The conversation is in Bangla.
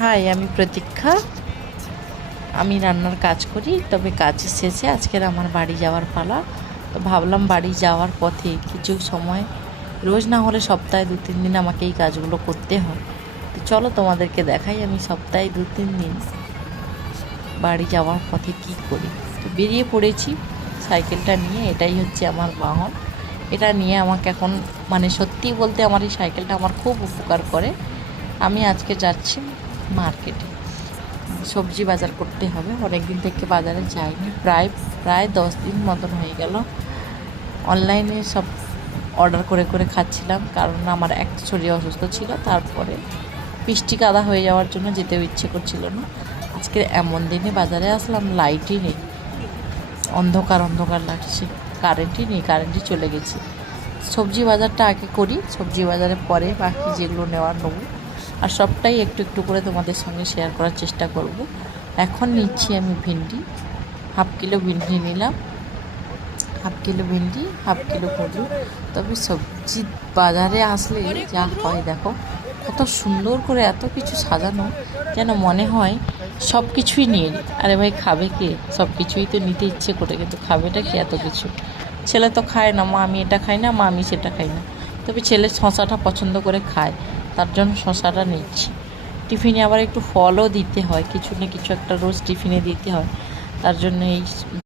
হাই, আমি প্রতীক্ষা। আমি রান্নার কাজ করি, তবে কাজের শেষে আজকের আমার বাড়ি যাওয়ার পালা। তো ভাবলাম বাড়ি যাওয়ার পথে কিছু সময়, রোজ না হলে সপ্তাহে 2-3 দিন আমাকে এই কাজগুলো করতে হয়। তো চলো তোমাদেরকে দেখাই আমি সপ্তাহে 2-3 দিন বাড়ি যাওয়ার পথে কি করি। তো বেরিয়ে পড়েছি সাইকেলটা নিয়ে, এটাই হচ্ছে আমার বাহন। এটা নিয়ে আমাকে এখন, মানে সত্যি বলতে আমার এই সাইকেলটা আমার খুব উপকার করে। আমি আজকে যাচ্ছি মার্কেটে, সবজি বাজার করতে হবে। অনেক দিন থেকে বাজারে যাইনি, প্রায় প্রায় 10 দিন মতন হয়ে গেল। অনলাইনে সব অর্ডার করে করে খাচ্ছিলাম, কারণ আমার এক শরীর অসুস্থ ছিল। তারপরে বৃষ্টি কাদা হয়ে যাওয়ার জন্য যেতেও ইচ্ছে করছিল না। আজকে এমন দিনে বাজারে আসলাম, লাইটই নেই, অন্ধকার অন্ধকার লাগছে। কারেন্টই নেই, কারেন্টই চলে গেছে। সবজি বাজারটা আগে করি, সবজি বাজারে পরে বাকি যেগুলো নেওয়ার নেবো। আর সবটাই একটু একটু করে তোমাদের সঙ্গে শেয়ার করার চেষ্টা করব। এখন নিচ্ছি আমি ভিন্ডি, হাফ কিলো ভিন্ডি নিলাম, হাফ কিলো ভিন্ডি, হাফ কিলো কচু। তবে সবজি বাজারে আসলে যা হয় দেখো, কত সুন্দর করে এত কিছু সাজানো, যেন মনে হয় সব কিছুই নিয়ে নিই। আরে ভাই, খাবে কে? সব কিছুই তো নিতে ইচ্ছে করে, কিন্তু খাবেটা কি এত কিছু? ছেলে তো খায় না, মা আমি এটা খাই না, মা আমি সেটা খাই না। তবে ছেলে শশাটা পছন্দ করে খায়, তার জন্য শশাটা নিচ্ছি। টিফিনে আবার একটু ফলও দিতে হয়, কিছু না কিছু একটা রোজ টিফিনে দিতে হয়, তার জন্য এই